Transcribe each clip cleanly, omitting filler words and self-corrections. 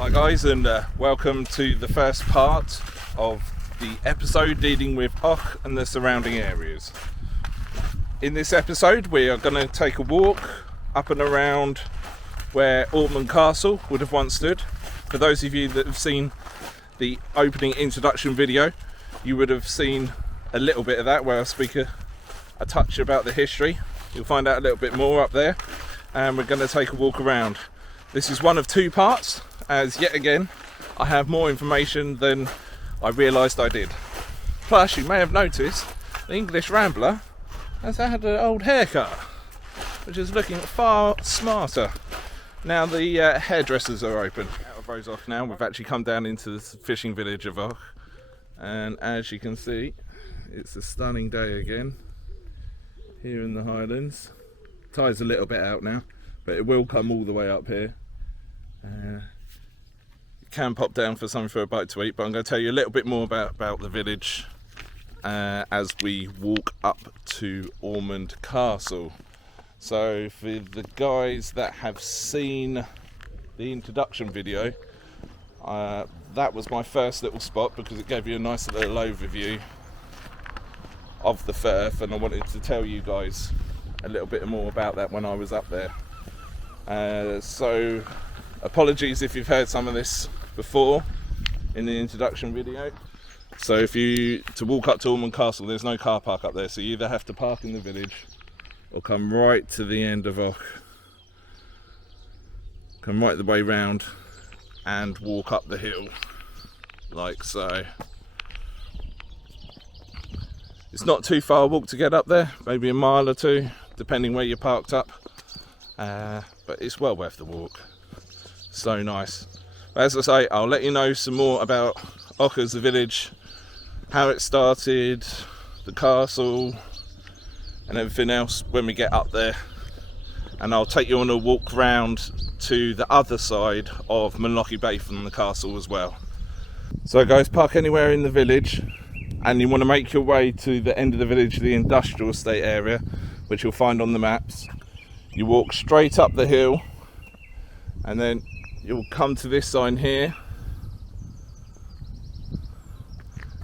Hi guys, and welcome to the first part of the episode dealing with Avoch and the surrounding areas. In this episode we are going to take a walk up and around where Ormond Castle would have once stood. For those of you that have seen the opening introduction video, you would have seen a little bit of that where I speak a touch about the history. You'll find out a little bit more up there, and we're going to take a walk around. This is one of two parts, as yet again I have more information than I realised I did. Plus, you may have noticed the Anglo Rambler has had an old haircut, which is looking far smarter now the hairdressers are open. Out of Avoch now, we've actually come down into the fishing village of Avoch, and as you can see, it's a stunning day again here in the Highlands. Tide's a little bit out now, but it will come all the way up here. You can pop down for something for a bite to eat, but I'm going to tell you a little bit more about the village as we walk up to Ormond Castle. So for the guys that have seen the introduction video, that was my first little spot because it gave you a nice little overview of the Firth, and I wanted to tell you guys a little bit more about that when I was up there. So apologies if you've heard some of this before in the introduction video. So to walk up to Ormond Castle, there's no car park up there, so you either have to park in the village or come right to the end of Avoch, come right the way round and walk up the hill like so. It's not too far a walk to get up there, maybe a mile or two depending where you're parked up, but it's well worth the walk. So nice. But as I say, I'll let you know some more about Avoch as a village, how it started, the castle and everything else when we get up there, and I'll take you on a walk round to the other side of Monlocky Bay from the castle as well. So guys, park anywhere in the village and you want to make your way to the end of the village, the industrial estate area, which you'll find on the maps. You walk straight up the hill and then you'll come to this sign here,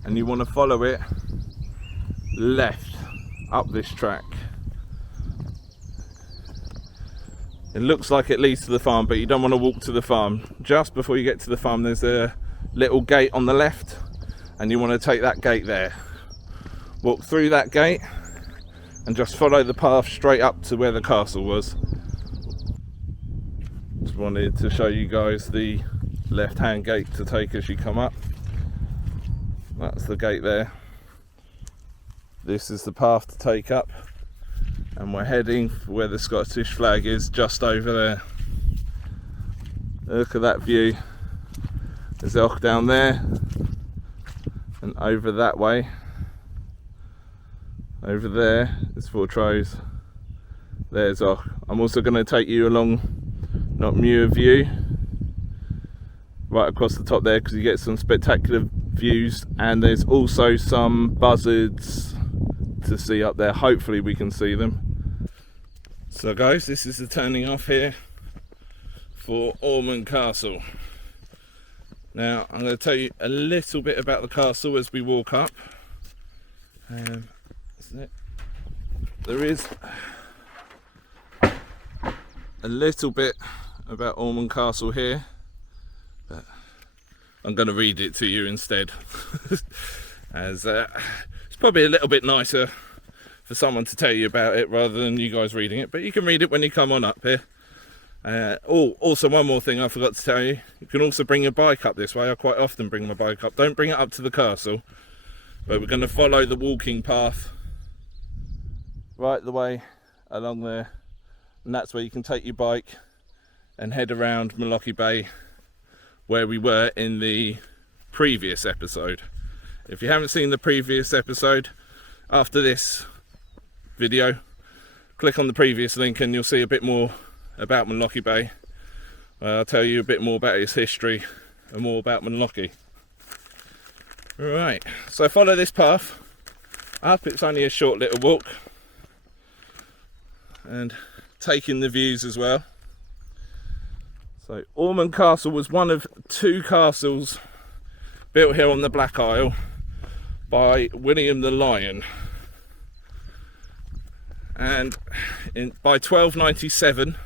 and you want to follow it left up this track. It looks like it leads to the farm, but you don't want to walk to the farm. Just before you get to the farm there's a little gate on the left, and you want to take that gate there. Walk through that gate and just follow the path straight up to where the castle was. Just wanted to show you guys the left hand gate to take as you come up. That's the gate there. This is the path to take up, and we're heading for where the Scottish flag is, just over there. Look at that view. There's Avoch down there, and over that way, over there is Fortrose. There's Avoch. I'm also going to take you along Muir View right across the top there, because you get some spectacular views, and there's also some buzzards to see up there. Hopefully we can see them. So guys, this is the turning off here for Ormond Castle. Now I'm going to tell you a little bit about the castle as we walk up. There is a little bit about Ormond Castle here, but I'm going to read it to you instead as it's probably a little bit nicer for someone to tell you about it rather than you guys reading it, but you can read it when you come on up here. Also, one more thing I forgot to tell you, you can also bring your bike up this way. I quite often bring my bike up. Don't bring it up to the castle, but we're going to follow the walking path right the way along there, and that's where you can take your bike and head around Monlocky Bay where we were in the previous episode. If you haven't seen the previous episode, after this video click on the previous link and you'll see a bit more about Monlocky Bay. I'll tell you a bit more about its history and more about Monlocky. Right, so follow this path up. It's only a short little walk, and taking the views as well. So Ormond Castle was one of 2 castles built here on the Black Isle by William the Lion, and by 1297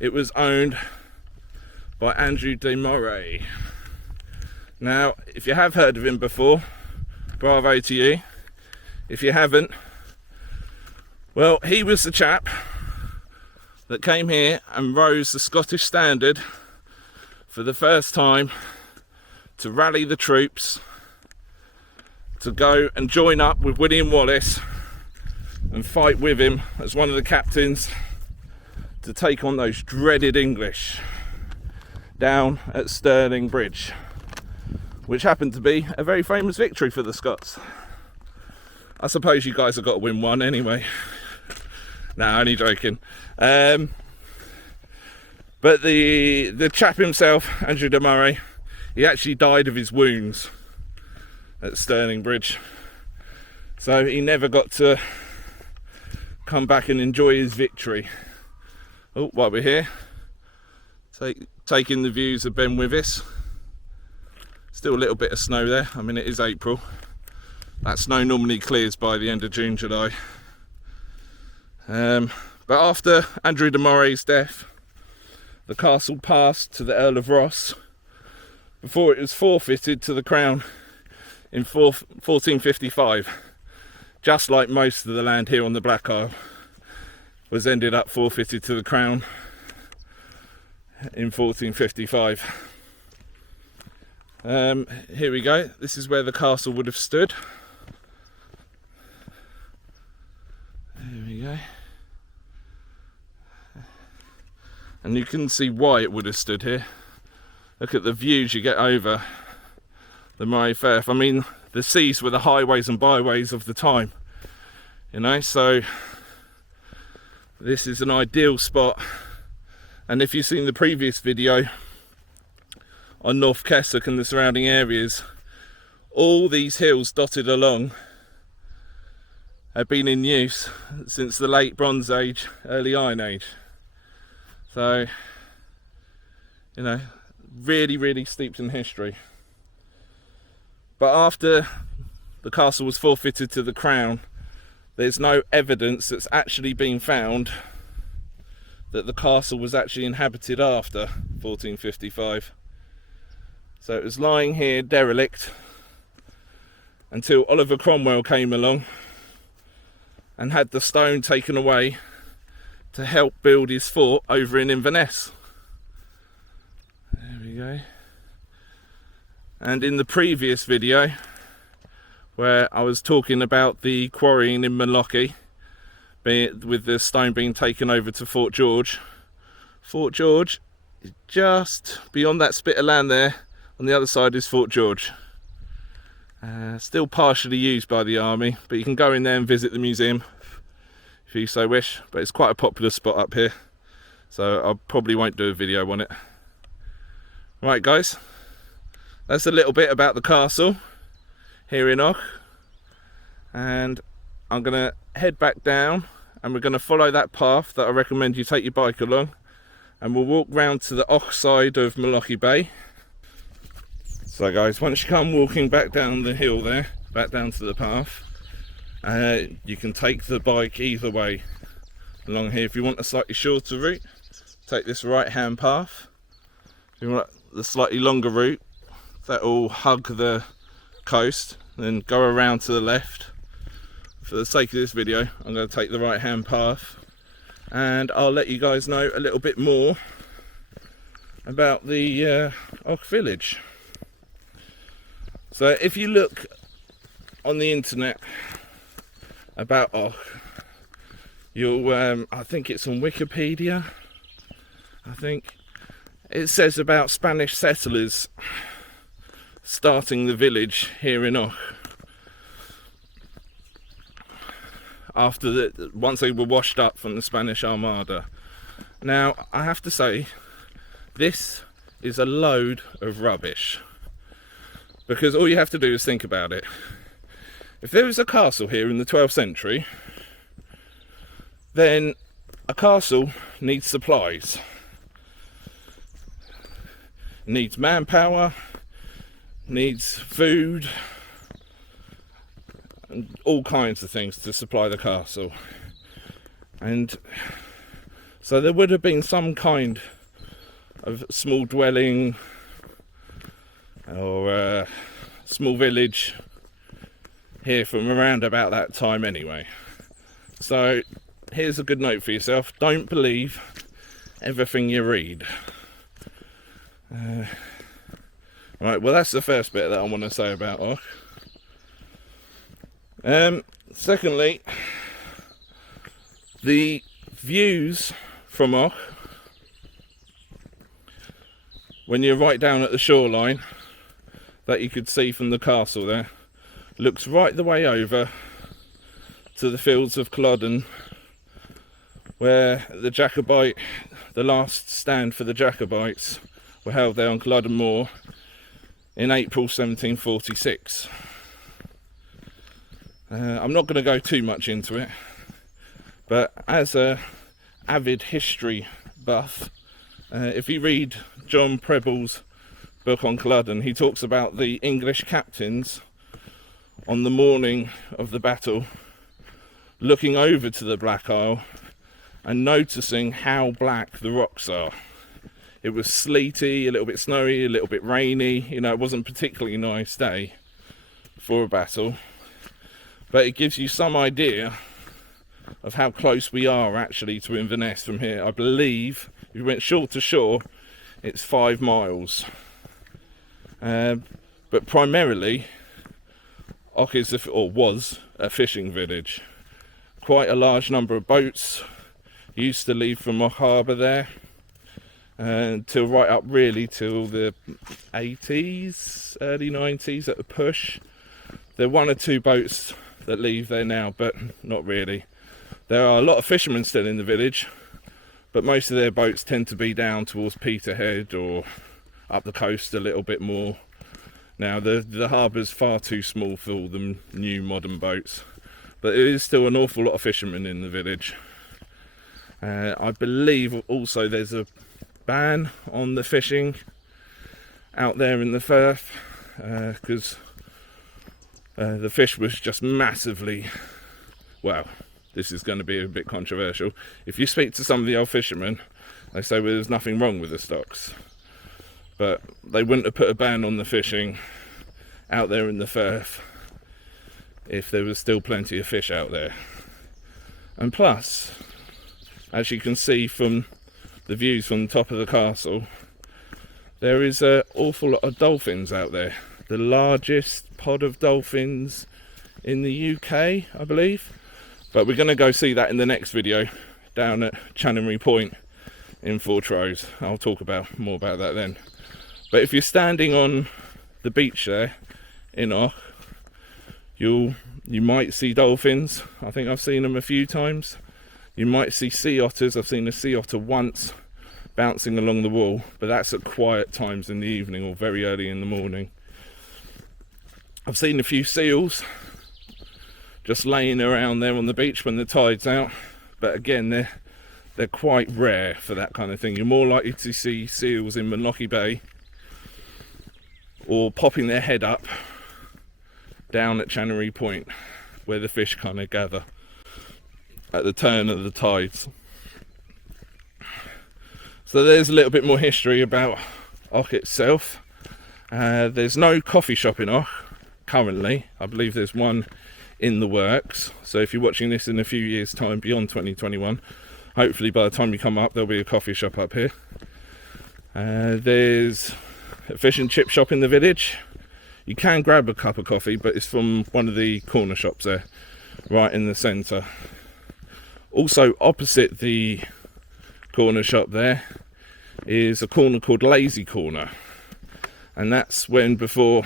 it was owned by Andrew de Moray. Now, if you have heard of him before, bravo to you. If you haven't, well, he was the chap that came here and rose the Scottish standard for the first time to rally the troops to go and join up with William Wallace and fight with him as one of the captains to take on those dreaded English down at Stirling Bridge, which happened to be a very famous victory for the Scots. I suppose you guys have got to win one anyway. Nah, only joking. But the chap himself, Andrew de Moray, he actually died of his wounds at Stirling Bridge, so he never got to come back and enjoy his victory. Oh, while we're here, taking the views of Ben Wyvis. Still a little bit of snow there. I mean, it is April. That snow normally clears by the end of June, July. But after Andrew de Moray's death, the castle passed to the Earl of Ross before it was forfeited to the Crown in 1455. Just like most of the land here on the Black Isle was ended up forfeited to the Crown in 1455. Here we go. This is where the castle would have stood. There we go. And you can see why it would have stood here. Look at the views you get over the Moray Firth. I mean, the seas were the highways and byways of the time, you know, so this is an ideal spot. And if you've seen the previous video on North Keswick and the surrounding areas, all these hills dotted along have been in use since the late Bronze Age, early Iron Age. So, you know, really steeped in history. But after the castle was forfeited to the Crown, there's no evidence that's actually been found that the castle was actually inhabited after 1455. So it was lying here derelict until Oliver Cromwell came along and had the stone taken away to help build his fort over in Inverness. There we go. And in the previous video, where I was talking about the quarrying in Monlochy, with the stone being taken over to Fort George is just beyond that spit of land there. On the other side is Fort George. Still partially used by the army, but you can go in there and visit the museum if you so wish. But it's quite a popular spot up here, so I probably won't do a video on it. Right guys, that's a little bit about the castle here in Och, and I'm going to head back down and we're going to follow that path that I recommend you take your bike along, and we'll walk round to the Och side of Monlochy Bay. So guys, once you come walking back down the hill there, back down to the path, you can take the bike either way along here. If you want a slightly shorter route, take this right hand path. If you want the slightly longer route that will hug the coast, then go around to the left. For the sake of this video, I'm going to take the right hand path, and I'll let you guys know a little bit more about the Och village. So if you look on the internet about Och, you'll I think it's on Wikipedia, I think it says about Spanish settlers starting the village here in Och after once they were washed up from the Spanish Armada. Now I have to say, this is a load of rubbish, because all you have to do is think about it. If there was a castle here in the 12th century, then a castle needs supplies. needs manpower, needs food, and all kinds of things to supply the castle. And so there would have been some kind of small dwelling or small village here from around about that time anyway. So here's a good note for yourself: don't believe everything you read. Right, well, that's the first bit that I want to say about Avoch. Secondly, the views from Avoch, when you're right down at the shoreline that you could see from the castle there, looks right the way over to the fields of Culloden, where the last stand for the Jacobites were held there on Culloden Moor in April 1746. I'm not going to go too much into it, but as a avid history buff, if you read John Preble's book on Culloden, he talks about the English captains on the morning of the battle looking over to the Black Isle and noticing how black the rocks are. It was sleety, a little bit snowy, a little bit rainy. You know, it wasn't a particularly nice day for a battle, but it gives you some idea of how close we are actually to Inverness from here. I believe if we went shore to shore, it's 5 miles. But primarily, Avoch was a fishing village. Quite a large number of boats used to leave from Avoch Harbour there, until right up really till the 80s, early 90s at the push. There are 1 or 2 boats that leave there now, but not really. There are a lot of fishermen still in the village, but most of their boats tend to be down towards Peterhead or up the coast a little bit more. Now the harbour's far too small for all the new modern boats, but there is still an awful lot of fishermen in the village. I believe also there's a ban on the fishing out there in the Firth, because the fish was just massively, well, this is going to be a bit controversial. If you speak to some of the old fishermen, they say, well, there's nothing wrong with the stocks, but they wouldn't have put a ban on the fishing out there in the Firth if there was still plenty of fish out there. And plus, as you can see from the views from the top of the castle, there is an awful lot of dolphins out there. The largest pod of dolphins in the UK, I believe. But we're going to go see that in the next video down at Channery Point in Fortrose. I'll talk more about that then. But if you're standing on the beach there in Avoch, you might see dolphins. I think I've seen them a few times. You might see sea otters. I've seen a sea otter once bouncing along the wall, but that's at quiet times in the evening or very early in the morning. I've seen a few seals just laying around there on the beach when the tide's out, but again they're quite rare for that kind of thing. You're more likely to see seals in Monlocky Bay or popping their head up down at Channery Point, where the fish kind of gather at the turn of the tides. So there's a little bit more history about Avoch itself. There's no coffee shop in Avoch currently. I believe there's one in the works. So if you're watching this in a few years' time, beyond 2021, hopefully by the time you come up there'll be a coffee shop up here. There's a fish and chip shop in the village. You can grab a cup of coffee, but it's from one of the corner shops there, right in the centre. Also opposite the corner shop there is a corner called Lazy Corner, and that's when, before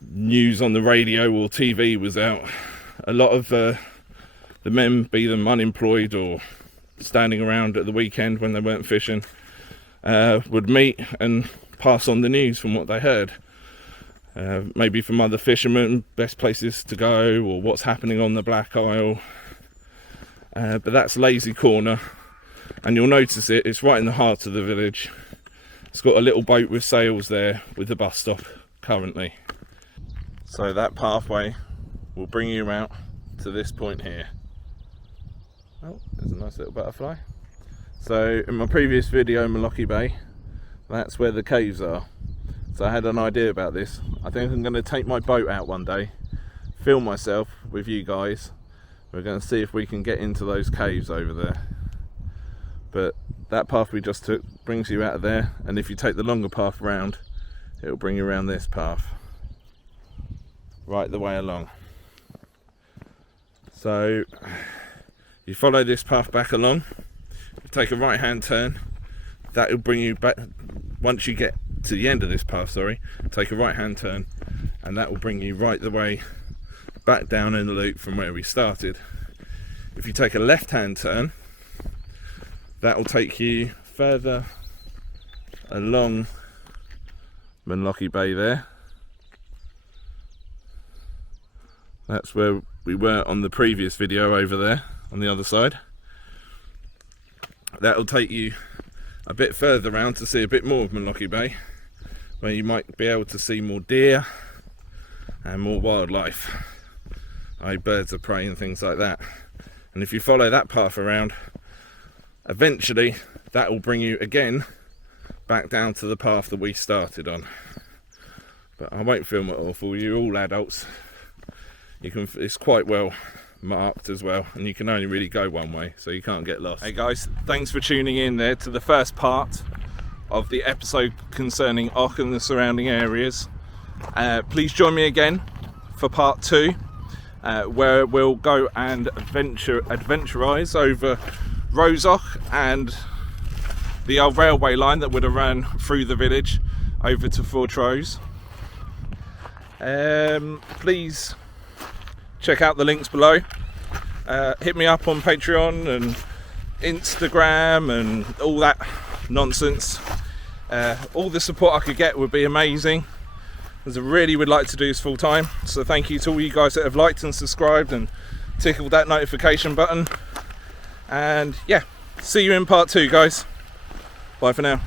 news on the radio or TV was out, a lot of the men, be them unemployed or standing around at the weekend when they weren't fishing, would meet and pass on the news from what they heard. Maybe from other fishermen, best places to go or what's happening on the Black Isle. But that's Lazy Corner, and you'll notice it's right in the heart of the village, It's got a little boat with sails there with the bus stop currently. So that pathway will bring you out to this point here. Oh, there's a nice little butterfly. So in my previous video, Malochy Bay, that's where the caves are. So I had an idea about this. I think I'm going to take my boat out one day, film myself with you guys. We're going to see if we can get into those caves over there. But that path we just took brings you out of there, and if you take the longer path round, it'll bring you around this path right the way along. So you follow this path back along, you take a right hand turn, that will bring you back. Once you get to the end of this path, take a right hand turn, and that will bring you right the way back down in the loop from where we started. If you take a left hand turn, that will take you further along Malochy Bay there. That's where we were on the previous video over there on the other side. That will take you a bit further around to see a bit more of Malochy Bay, where you might be able to see more deer and more wildlife, like birds of prey and things like that. And if you follow that path around, eventually that will bring you again back down to the path that we started on. But I won't film it all for you. You're all adults. It's quite well marked as well, and you can only really go one way, so you can't get lost. Hey guys, thanks for tuning in there to the first part of the episode concerning Avoch and the surrounding areas. Please join me again for part 2, where we'll go and adventurize over Avoch and the old railway line that would have ran through the village over to Fortrose. Please check out the links below. Hit me up on Patreon and Instagram and all that nonsense. All the support I could get would be amazing, as I really would like to do this full time. So thank you to all you guys that have liked and subscribed and tickled that notification button. And yeah, see you in part 2, guys. Bye for now.